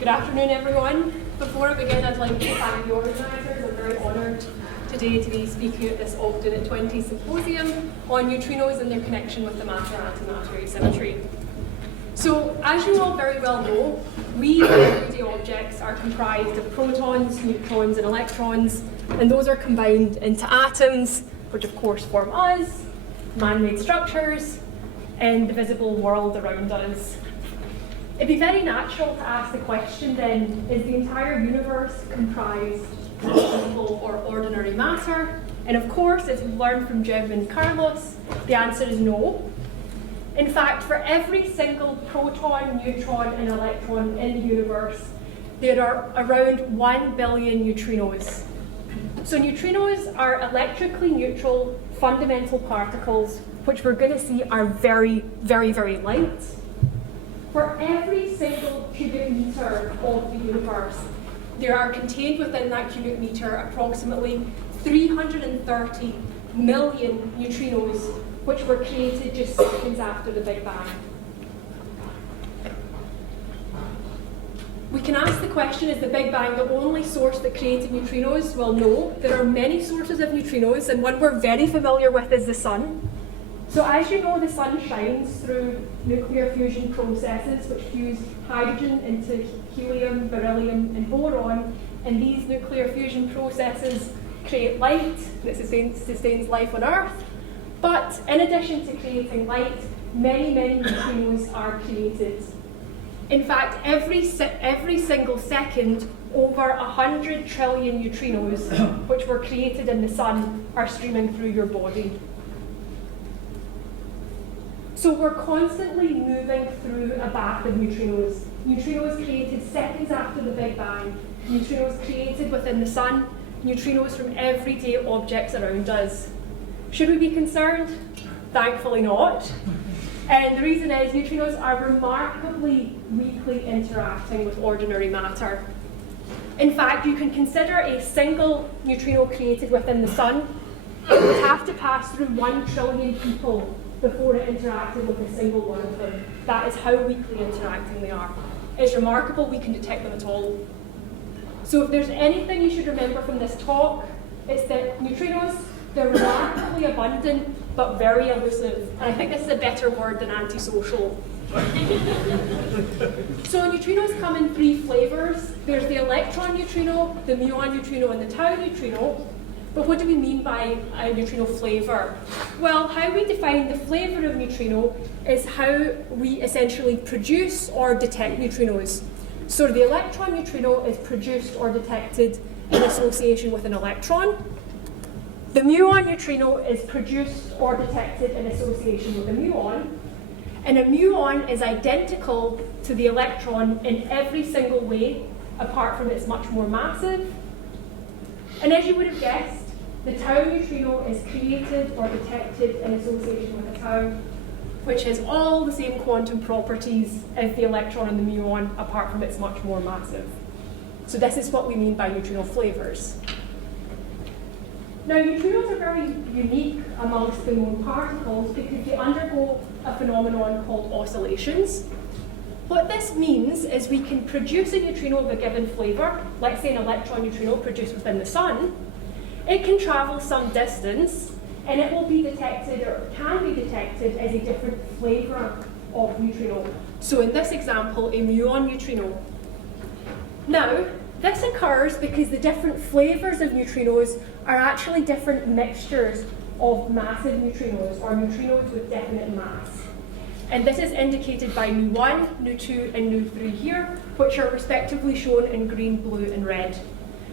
Good afternoon, everyone. Before I begin, I'd like to thank the organisers. I'm very honoured today to be speaking at this Ogden at 20 symposium on neutrinos and their connection with the matter-antimatter asymmetry. So, as you all very well know, we everyday objects are comprised of protons, neutrons and electrons, and those are combined into atoms, which of course form us, man-made structures, and the visible world around us. It'd be very natural to ask the question then, is the entire universe comprised of visible or ordinary matter? And of course, as we learned from Jim and Carlos, the answer is no. In fact, for every single proton, neutron and electron in the universe, there are around 1 billion neutrinos. So neutrinos are electrically neutral fundamental particles, which we're going to see are very, very, very light. For every single cubic meter of the universe, there are contained within that cubic meter approximately 330 million neutrinos, which were created just seconds after the Big Bang. We can ask the question, is the Big Bang the only source that created neutrinos? Well, no. There are many sources of neutrinos, and one we're very familiar with is the sun. So as you know, the sun shines through nuclear fusion processes which fuse hydrogen into helium, beryllium and boron, and these nuclear fusion processes create light that sustains life on Earth. But in addition to creating light, many, many neutrinos are created. In fact, every single second, over 100 trillion neutrinos, which were created in the sun, are streaming through your body. So we're constantly moving through a bath of neutrinos. Neutrinos created seconds after the Big Bang, neutrinos created within the sun, neutrinos from everyday objects around us. Should we be concerned? Thankfully not. And the reason is neutrinos are remarkably weakly interacting with ordinary matter. In fact, you can consider a single neutrino created within the sun. It would have to pass through 1 trillion people before it interacted with a single one of them. That is how weakly interacting they are. It's remarkable we can detect them at all. So if there's anything you should remember from this talk, it's that neutrinos, they're remarkably abundant, but very elusive. And I think this is a better word than antisocial. So neutrinos come in 3 flavors. There's the electron neutrino, the muon neutrino, and the tau neutrino. But what do we mean by a neutrino flavor? Well, how we define the flavor of neutrino is how we essentially produce or detect neutrinos. So the electron neutrino is produced or detected in association with an electron. The muon neutrino is produced or detected in association with a muon. And a muon is identical to the electron in every single way, apart from it's much more massive. And as you would have guessed, the tau neutrino is created or detected in association with a tau, which has all the same quantum properties as the electron and the muon, apart from it's much more massive. So this is what we mean by neutrino flavors. Now, neutrinos are very unique amongst the known particles because they undergo a phenomenon called oscillations. What this means is we can produce a neutrino of a given flavor, let's say an electron neutrino produced within the sun. It can travel some distance, and it will be detected, or can be detected, as a different flavor of neutrino. So in this example, a muon neutrino. Now, this occurs because the different flavors of neutrinos are actually different mixtures of massive neutrinos, or neutrinos with definite mass. And this is indicated by nu1, nu2, and nu3 here, which are respectively shown in green, blue, and red.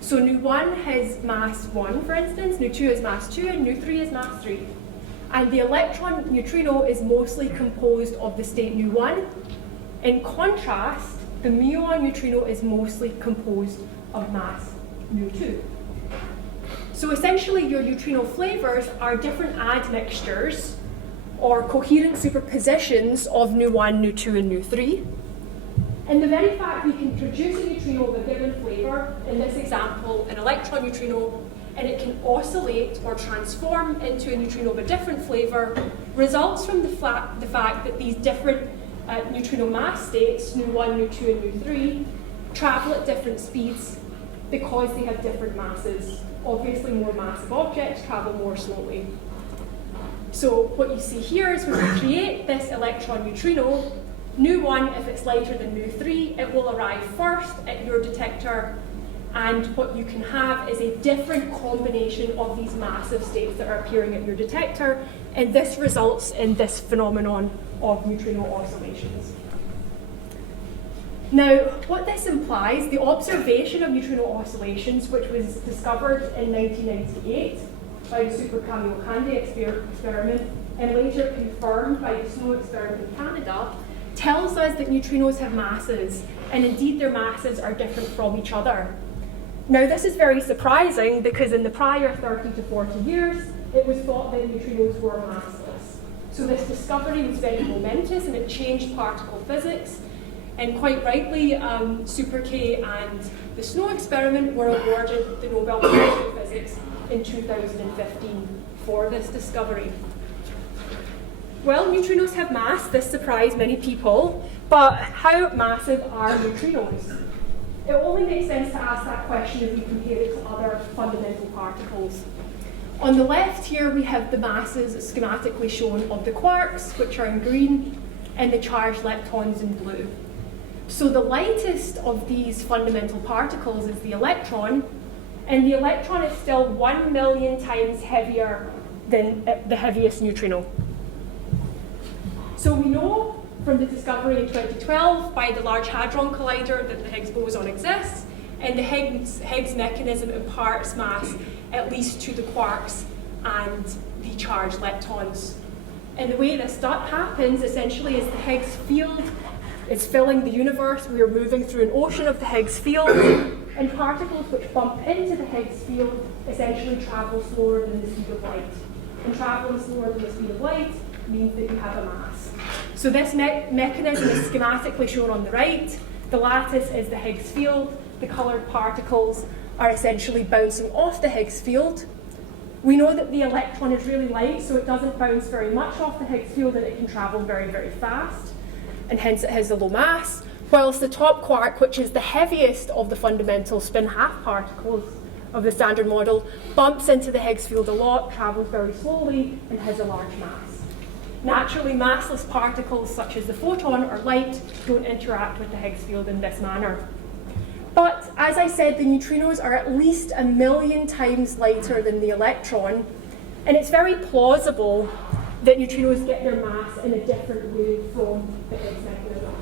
So nu1 has mass 1, for instance, nu2 has mass 2, and nu3 has mass 3. And the electron neutrino is mostly composed of the state nu1. In contrast, the muon neutrino is mostly composed of mass nu2. So essentially, your neutrino flavors are different admixtures or coherent superpositions of nu1, nu2, and nu3. And the very fact we can produce a neutrino of a given flavor, in this example, an electron neutrino, and it can oscillate or transform into a neutrino of a different flavor, results from the fact that these different neutrino mass states, nu1, nu2, and nu3, travel at different speeds because they have different masses. Obviously, more massive objects travel more slowly. So what you see here is when we create this electron neutrino, nu1, if it's lighter than nu3, it will arrive first at your detector, and what you can have is a different combination of these massive states that are appearing at your detector, and this results in this phenomenon of neutrino oscillations. Now, what this implies, the observation of neutrino oscillations, which was discovered in 1998 by the Super Kamiokande experiment, and later confirmed by the SNO experiment in Canada, tells us that neutrinos have masses, and indeed their masses are different from each other. Now, this is very surprising because in the prior 30 to 40 years, it was thought that neutrinos were massless. So this discovery was very momentous, and it changed particle physics. And quite rightly, Super K and the SNO experiment were awarded the Nobel Prize for Physics in 2015 for this discovery. Well, neutrinos have mass. This surprised many people. But how massive are neutrinos? It only makes sense to ask that question if we compare it to other fundamental particles. On the left here, we have the masses schematically shown of the quarks, which are in green, and the charged leptons in blue. So the lightest of these fundamental particles is the electron, and the electron is still 1 million times heavier than the heaviest neutrino. So we know from the discovery in 2012 by the Large Hadron Collider that the Higgs boson exists, and the Higgs mechanism imparts mass at least to the quarks and the charged leptons. And the way this happens essentially is the Higgs field is filling the universe. We are moving through an ocean of the Higgs field, and particles which bump into the Higgs field essentially travel slower than the speed of light. And traveling slower than the speed of light means that you have a mass. So this mechanism is schematically shown on the right. The lattice is the Higgs field. The coloured particles are essentially bouncing off the Higgs field. We know that the electron is really light, so it doesn't bounce very much off the Higgs field, and it can travel very, very fast, and hence it has a low mass, whilst the top quark, which is the heaviest of the fundamental spin-half particles of the Standard Model, bumps into the Higgs field a lot, travels very slowly, and has a large mass. Naturally, massless particles such as the photon or light don't interact with the Higgs field in this manner. But as I said, the neutrinos are at least 1 million times lighter than the electron, and it's very plausible that neutrinos get their mass in a different way from the Higgs mechanism.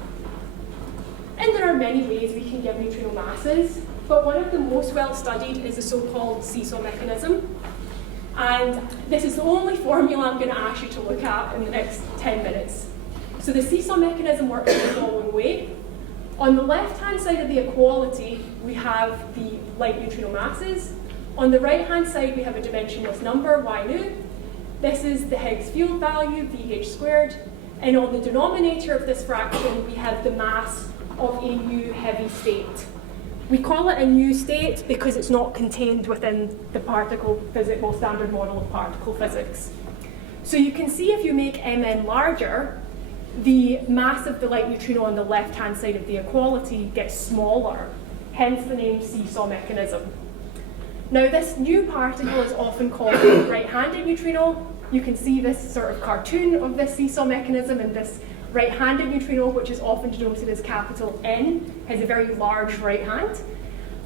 And there are many ways we can give neutrino masses, but one of the most well studied is the so-called seesaw mechanism. And this is the only formula I'm going to ask you to look at in the next 10 minutes. So the seesaw mechanism works in the following way. On the left-hand side of the equality, we have the light neutrino masses. On the right-hand side, we have a dimensionless number, y nu. This is the Higgs field value, VH squared. And on the denominator of this fraction, we have the mass of a new heavy state. We call it a new state because it's not contained within the particle physics, well, Standard Model of particle physics. So you can see if you make Mn larger, the mass of the light neutrino on the left-hand side of the equality gets smaller, hence the name seesaw mechanism. Now, this new particle is often called the right-handed neutrino. You can see this sort of cartoon of this seesaw mechanism, and this right-handed neutrino, which is often denoted as capital N, has a very large right hand.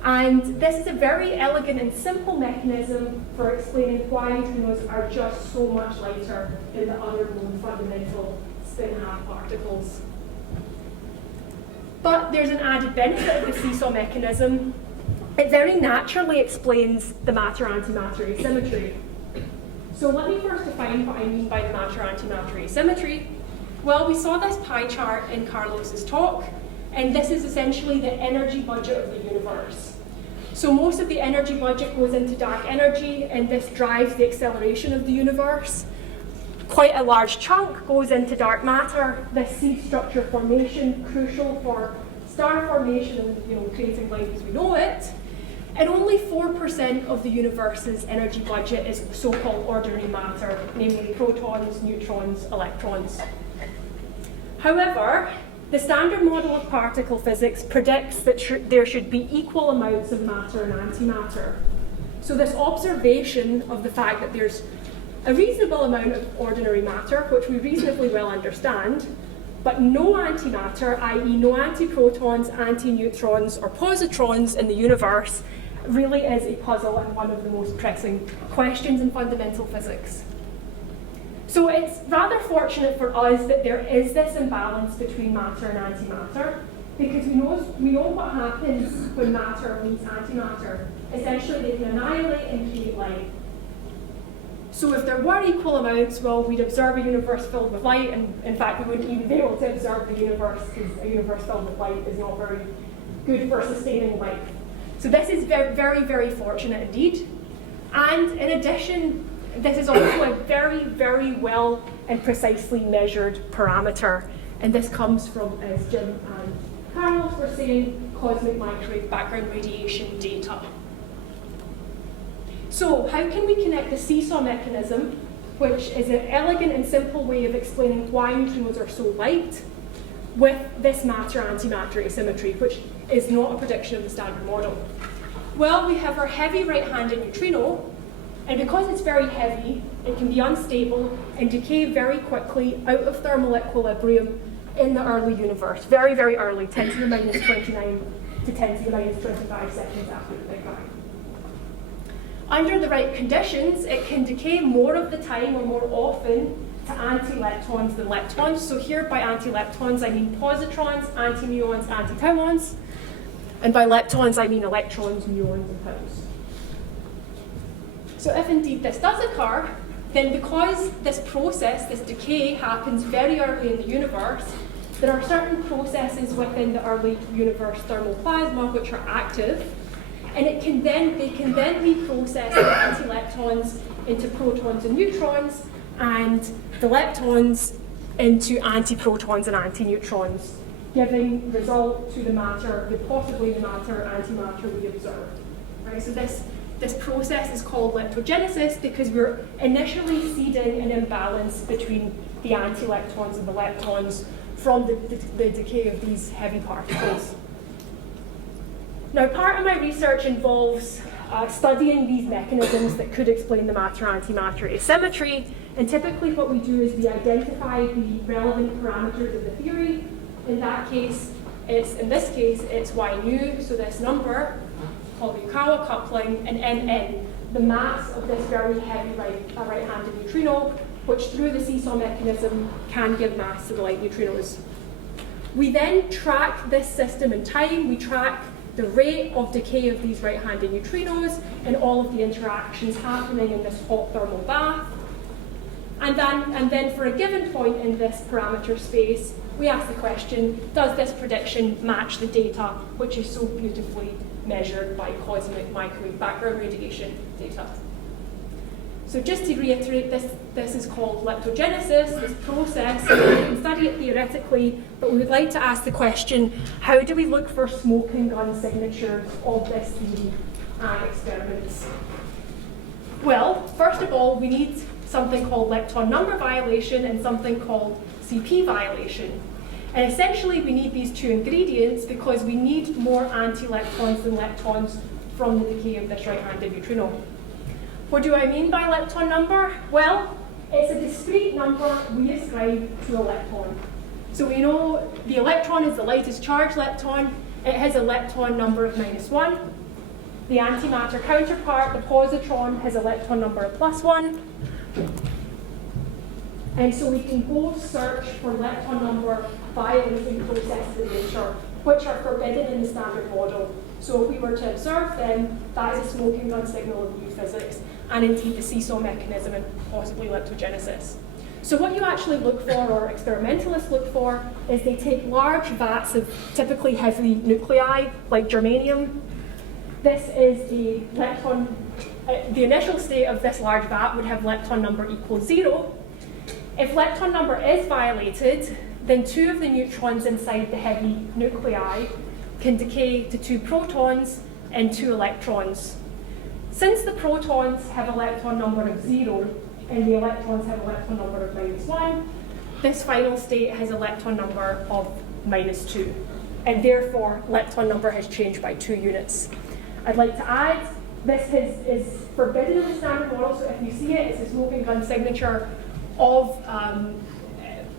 And this is a very elegant and simple mechanism for explaining why neutrinos are just so much lighter than the other known fundamental spin-half particles. But there's an added benefit of the seesaw mechanism. It very naturally explains the matter-antimatter asymmetry. So let me first define what I mean by the matter-antimatter asymmetry. Well, we saw this pie chart in Carlos's talk, and this is essentially the energy budget of the universe. So most of the energy budget goes into dark energy, and this drives the acceleration of the universe. Quite a large chunk goes into dark matter, this seed structure formation, crucial for star formation and creating life as we know it. And only 4% of the universe's energy budget is so-called ordinary matter, namely protons, neutrons, electrons. However, The standard model of particle physics predicts that there should be equal amounts of matter and antimatter. So this observation of the fact that there's a reasonable amount of ordinary matter, which we reasonably well understand, but no antimatter, i.e. no antiprotons, antineutrons, or positrons in the universe, really is a puzzle and one of the most pressing questions in fundamental physics. So it's rather fortunate for us that there is this imbalance between matter and antimatter, because we know what happens when matter meets antimatter. Essentially, they can annihilate and create light. So if there were equal amounts, well, we'd observe a universe filled with light, and in fact, we wouldn't even be able to observe the universe, because a universe filled with light is not very good for sustaining life. So this is very, very, very fortunate indeed. And in addition, this is also a very, very well and precisely measured parameter. And this comes from, as Jim and Carlos were saying, cosmic microwave background radiation data. So how can we connect the seesaw mechanism, which is an elegant and simple way of explaining why neutrinos are so light, with this matter-antimatter asymmetry, which is not a prediction of the standard model? Well, we have our heavy right-handed neutrino, and because it's very heavy, it can be unstable and decay very quickly out of thermal equilibrium in the early universe, very, very early, 10 to the minus 29 to 10 to the minus 25 seconds after the Big Bang. Under the right conditions, it can decay more of the time or more often to anti-leptons than leptons. So here by anti-leptons, I mean positrons, anti-muons, anti-tauons. And by leptons, I mean electrons, muons, and tauns. So if indeed this does occur, then because this process, this decay, happens very early in the universe, there are certain processes within the early universe thermal plasma which are active, and they can then reprocess the anti-leptons into protons and neutrons, and the leptons into antiprotons and antineutrons, giving result to the matter, possibly the matter-antimatter we observed. Right? So this process is called leptogenesis because we're initially seeding an imbalance between the anti-leptons and the leptons from the decay of these heavy particles. Now, part of my research involves studying these mechanisms that could explain the matter-antimatter asymmetry, and typically what we do is we identify the relevant parameters of the theory. In this case, it's Y nu, so this number called the Yukawa coupling, and Nn, the mass of this very heavy right-handed neutrino, which through the seesaw mechanism can give mass to the light neutrinos. We then track this system in time. We track the rate of decay of these right-handed neutrinos and all of the interactions happening in this hot thermal bath. And then for a given point in this parameter space, we ask the question, does this prediction match the data which is so beautifully measured by cosmic microwave background radiation data? So just to reiterate, this is called leptogenesis, this process. We can study it theoretically, but we would like to ask the question, how do we look for smoking gun signatures of this theory and experiments? Well, first of all, we need something called lepton number violation and something called CP violation. And essentially, we need these two ingredients because we need more anti-leptons than leptons from the decay of this right-handed neutrino. What do I mean by lepton number? Well, it's a discrete number we ascribe to a lepton. So we know the electron is the lightest charged lepton. It has a lepton number of -1. The antimatter counterpart, the positron, has a lepton number of +1. And so we can both search for lepton number violating processes in nature, which are forbidden in the standard model. So if we were to observe them, that is a smoking gun signal of new physics, and indeed the seesaw mechanism and possibly leptogenesis. So what you actually look for, or experimentalists look for, is they take large vats of typically heavy nuclei, like germanium. This is the lepton, the initial state of this large vat would have lepton number equals 0. If lepton number is violated, then 2 of the neutrons inside the heavy nuclei can decay to 2 protons and 2 electrons. Since the protons have a lepton number of 0 and the electrons have a lepton number of -1, this final state has a lepton number of minus 2. And therefore, lepton number has changed by 2 units. I'd like to add, this is forbidden in the standard model, so if you see it, it's a smoking gun signature of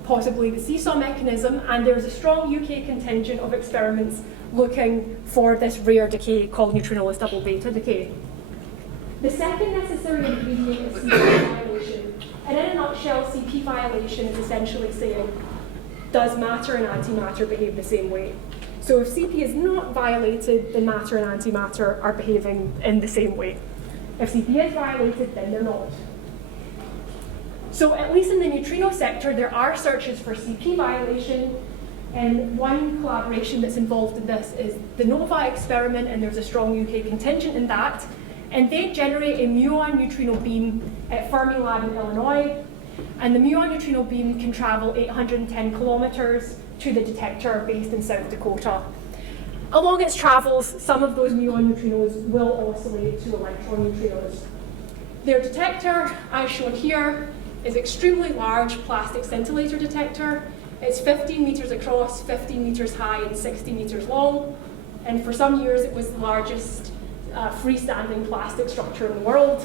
possibly the seesaw mechanism, and there's a strong UK contingent of experiments looking for this rare decay called neutrinoless double beta decay. The second necessary ingredient is CP violation. And in a nutshell, CP violation is essentially saying, does matter and antimatter behave the same way? So if CP is not violated, then matter and antimatter are behaving in the same way. If CP is violated, then they're not. So at least in the neutrino sector, there are searches for CP violation, and one collaboration that's involved in this is the NOVA experiment, and there's a strong UK contingent in that. And they generate a muon neutrino beam at Fermilab in Illinois, and the muon neutrino beam can travel 810 kilometers to the detector based in South Dakota. Along its travels, some of those muon neutrinos will oscillate to electron neutrinos. Their detector, as shown here, is extremely large plastic scintillator detector. It's 15 meters across, 15 meters high, and 60 meters long. And for some years, it was the largest freestanding plastic structure in the world.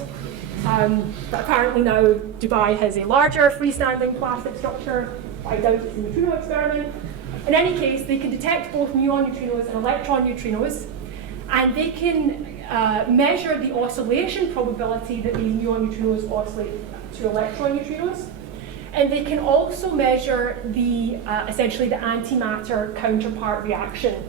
But apparently now Dubai has a larger freestanding plastic structure. I doubt it's a neutrino experiment. In any case, they can detect both muon neutrinos and electron neutrinos, and they can measure the oscillation probability that these muon neutrinos oscillate to electron neutrinos. And they can also measure the essentially the antimatter counterpart reaction.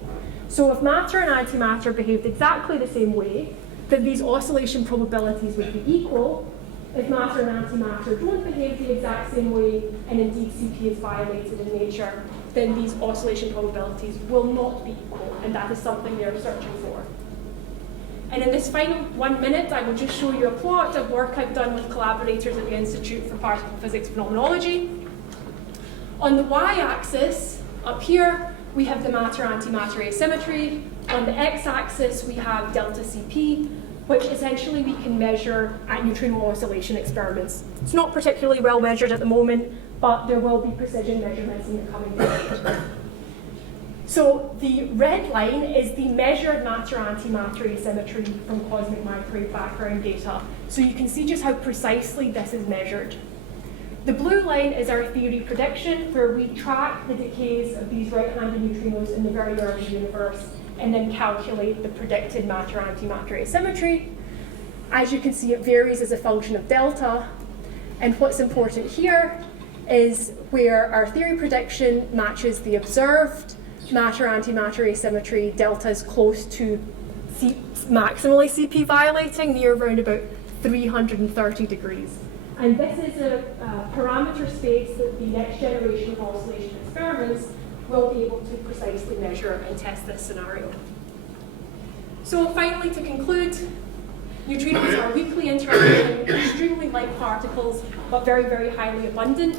So if matter and antimatter behaved exactly the same way, then these oscillation probabilities would be equal. If matter and antimatter don't behave the exact same way, and indeed CP is violated in nature, then these oscillation probabilities will not be equal, and that is something they're searching for. And in this final 1 minute, I will just show you a plot of work I've done with collaborators at the Institute for Particle Physics Phenomenology. On the y-axis, up here, we have the matter-antimatter asymmetry. On the x-axis, we have delta CP, which essentially we can measure at neutrino oscillation experiments. It's not particularly well measured at the moment, but there will be precision measurements in the coming period. So the red line is the measured matter-antimatter asymmetry from cosmic microwave background data. So you can see just how precisely this is measured. The blue line is our theory prediction, where we track the decays of these right-handed neutrinos in the very early universe and then calculate the predicted matter-antimatter asymmetry. As you can see, it varies as a function of delta. And what's important here is where our theory prediction matches the observed matter-antimatter asymmetry, delta is close to maximally CP violating, near around about 330 degrees. And this is a parameter space that the next generation of oscillation experiments will be able to precisely measure and test this scenario. So finally, to conclude, neutrinos are weakly interacting, extremely light particles, but very, very highly abundant.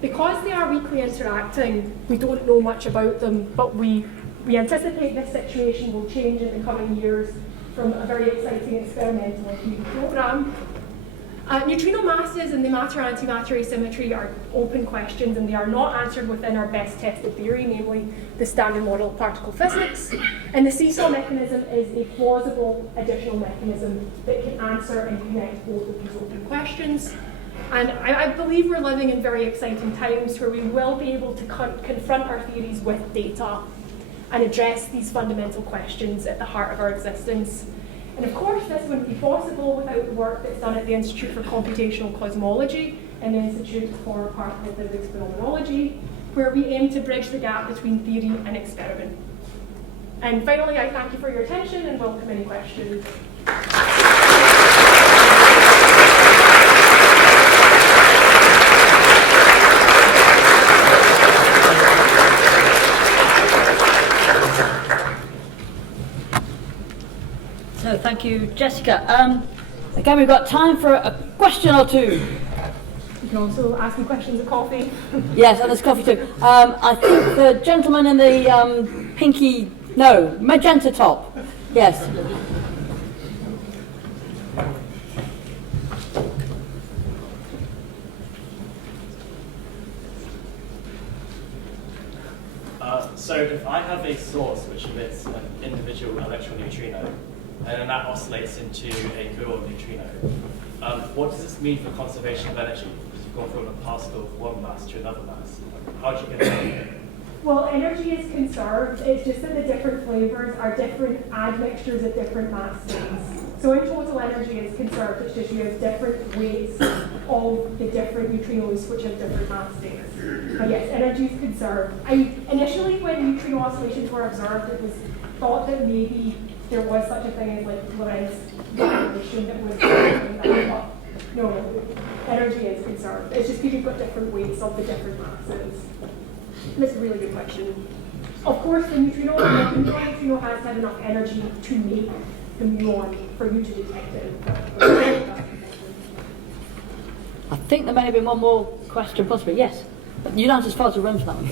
Because they are weakly interacting, we don't know much about them, but we anticipate this situation will change in the coming years from a very exciting experimental program. Neutrino masses and the matter-antimatter asymmetry are open questions, and they are not answered within our best tested theory, namely the standard model of particle physics. And the seesaw mechanism is a plausible additional mechanism that can answer and connect both of these open questions. And I believe we're living in very exciting times where we will be able to confront our theories with data and address these fundamental questions at the heart of our existence. And of course, this wouldn't be possible without the work that's done at the Institute for Computational Cosmology and the Institute for Particle Physics Phenomenology, where we aim to bridge the gap between theory and experiment. And finally, I thank you for your attention and welcome any questions. So thank you, Jessica. Again, we've got time for a question or two. You can also ask me questions of coffee. Yes, and there's coffee too. I think the gentleman in the magenta top. Yes. So So if I have a source which emits an individual electron neutrino, and then that oscillates into a gluon neutrino, what does this mean for conservation of energy? Because you've gone from a particle of one mass to another mass. How do you get that? Well, energy is conserved. It's just that the different flavors are different admixtures at different mass states. So in total, energy is conserved. It's just you have different weights of the different neutrinos which have different mass states. But yes, energy is conserved. Initially, when neutrino oscillations were observed, it was thought that maybe there was such a thing as like Lorentz oscillation that was that. No, energy is conserved. It's just because you've got different weights of the different masses. That's a really good question. Of course, the neutrino has to have enough energy to make the muon for you to detect it. I think there may have been one more question, possibly. Yes. You don't have as far to run for that one.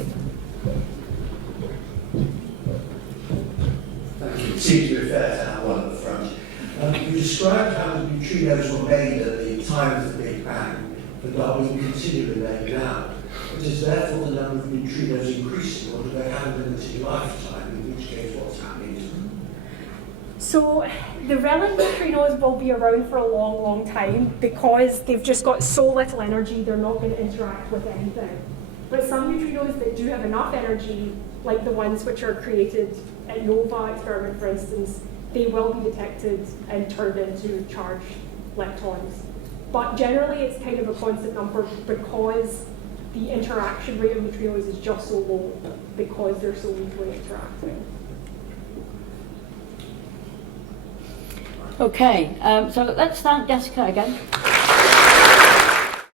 Thank you. It seems to be fair to have one at the front. You described how the neutrinos were made at the time of the Big Bang, but are being continually made now. But is therefore the number of neutrinos increasing, or do they have a limited lifetime, in which case what's happening to them? So the relic neutrinos will be around for a long, long time because they've just got so little energy, they're not going to interact with anything. But some neutrinos that do have enough energy, like the ones which are created at NOVA experiment, for instance, they will be detected and turned into charged leptons. But generally it's kind of a constant number because the interaction rate of neutrinos is just so low because they're so weakly interacting. Okay, so let's thank Jessica again.